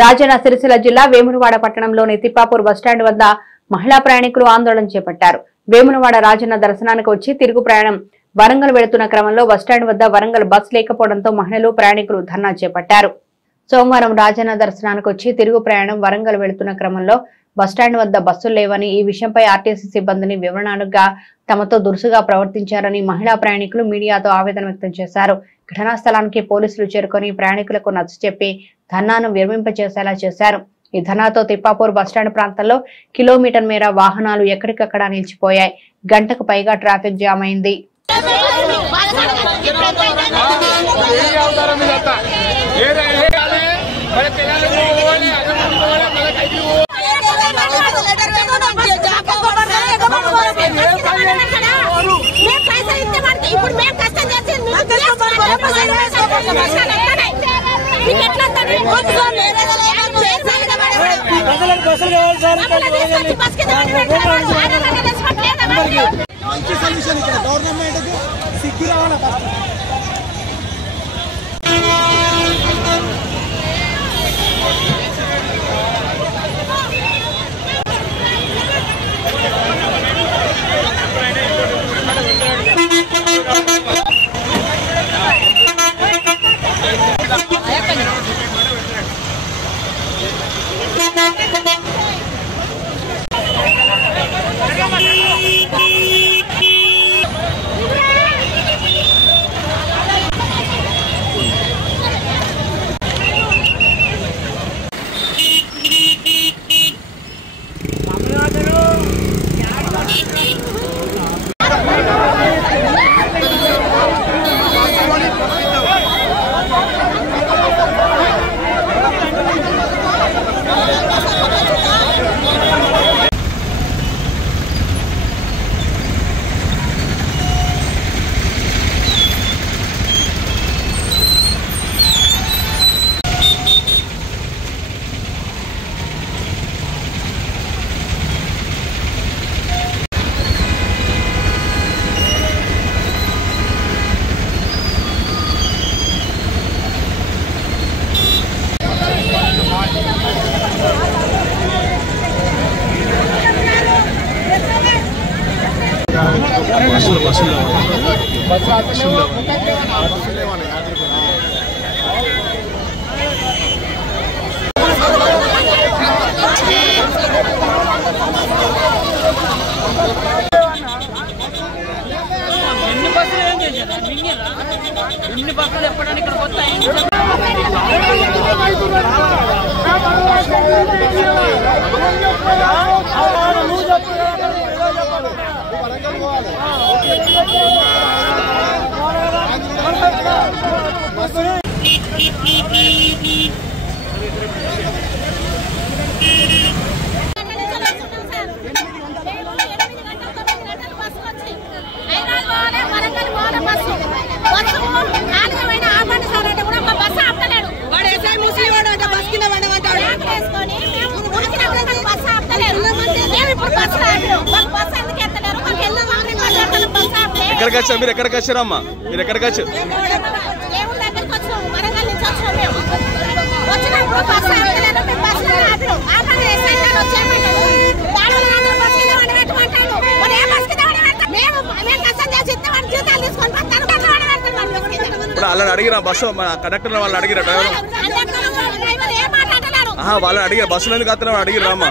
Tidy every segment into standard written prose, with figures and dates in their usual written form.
రాజన్న సిరిసిల్ల జిల్లా వేములవాడ పట్టణంలోని తిప్పాపూర్ బస్టాండ్ వద్ద మహిళా ప్రయాణికులు ఆందోళన చేపట్టారు. వేములవాడ రాజన్న దర్శనానికి వచ్చి తిరుగు ప్రయాణం వరంగల్ వెళుతున్న క్రమంలో బస్టాండ్ వద్ద వరంగల్ బస్ లేకపోవడంతో మహిళలు ప్రయాణికులు ధర్నా చేపట్టారు. సోమవారం రాజన్న దర్శనానికి వచ్చి తిరుగు ప్రయాణం వరంగల్ వెళుతున్న క్రమంలో బస్టాండ్ వద్ద బస్సులు లేవని, ఈ విషయంపై ఆర్టీసీ సిబ్బందిని వివరణగా తమతో దురుసుగా ప్రవర్తించారని మహిళా ప్రయాణికులు మీడియాతో ఆవేదన వ్యక్తం చేశారు. ఘటనా స్థలానికి పోలీసులు చేరుకొని ప్రయాణికులకు నచ్చచెప్పి ధర్నాను విరమింపచేసేలా చేశారు. ఈ ధర్నాతో తిప్పాపూర్ బస్టాండ్ ప్రాంతంలో కిలోమీటర్ మేర వాహనాలు ఎక్కడికక్కడ నిలిచిపోయాయి. గంటకు పైగా ట్రాఫిక్ జామ్ అయింది. మంచి సొల్యూషన్ ఇక్కడ గవర్నమెంట్ సిగ్గు రావాలి. ఎన్ని బస్సులు ఎప్పడానికి ఇక్కడ వస్తాయి? ఎక్కడికి వచ్చారు మీరు? ఎక్కడికి వచ్చారమ్మా మీరు? ఎక్కడికి వచ్చారు? ఇప్పుడు వాళ్ళని అడిగిరా బస్సు కండక్టర్ వాళ్ళని అడిగిరా డ్రైవర్ వాళ్ళని అడిగారు బస్సులు ఎందుకు అతను అడిగిరా అమ్మా?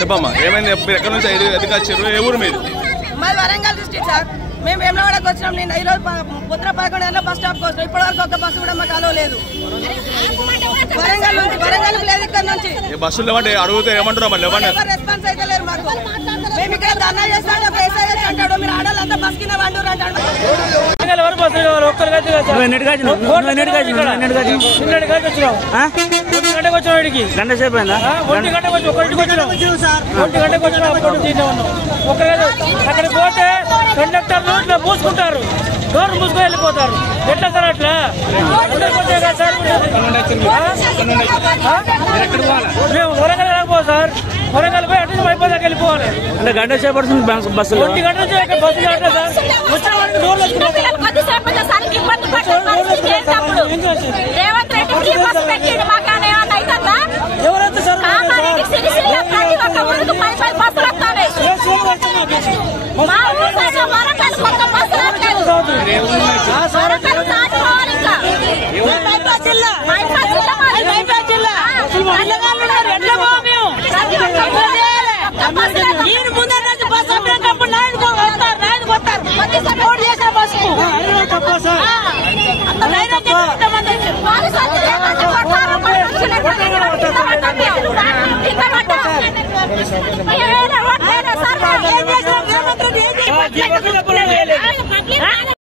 చెప్పమ్మా ఏమైంది? మీరు ఎక్కడి నుంచి ఎందుకు వచ్చారు? ఏ ఊరు మీరు? మాది వరంగల్ డిస్ట్రిక్ట్ సార్. మేము వేములవాడకు వచ్చినాం. నేను ఈరోజు పొద్దున 11 గంటల బస్ స్టాప్కి వచ్చినాం. ఇప్పటి వరకు ఒక బస్సు కూడా మాకు అలో లేదు. వరంగల్ నుంచి వరంగల్ లేదు. ఇక్కడ నుంచి బస్సులు లేవంటే అడిగితే ఏమంటారు? రెస్పాన్స్ అయితే లేరు మాకు. మేము ఇక్కడ ధర్నా చేస్తాడు, ఒక ఎస్ఐఎస్ అంటాడు, మీరు ఆడాలంతా బస్ కింద వండూరు అంటాడు. గంట సేపు అయిందా? 1 గంటకు వచ్చి 1 గంటకు అక్కడికి పోతే కండక్టర్లు ఇట్లా మూసుకుంటారు, డోర్ మూసుకొని వెళ్ళిపోతారు. ఎట్లా సార్ అట్లా? మేము వరంగల్ రాకపోదు సార్. వరంగల్ పోయి అటు అయిపోదాకా వెళ్ళిపోవాలి. అంటే గంట సేపు బస్సు 1 గంట నుంచి బస్సు సార్. వచ్చిన వాళ్ళకి డోర్లు బస్సు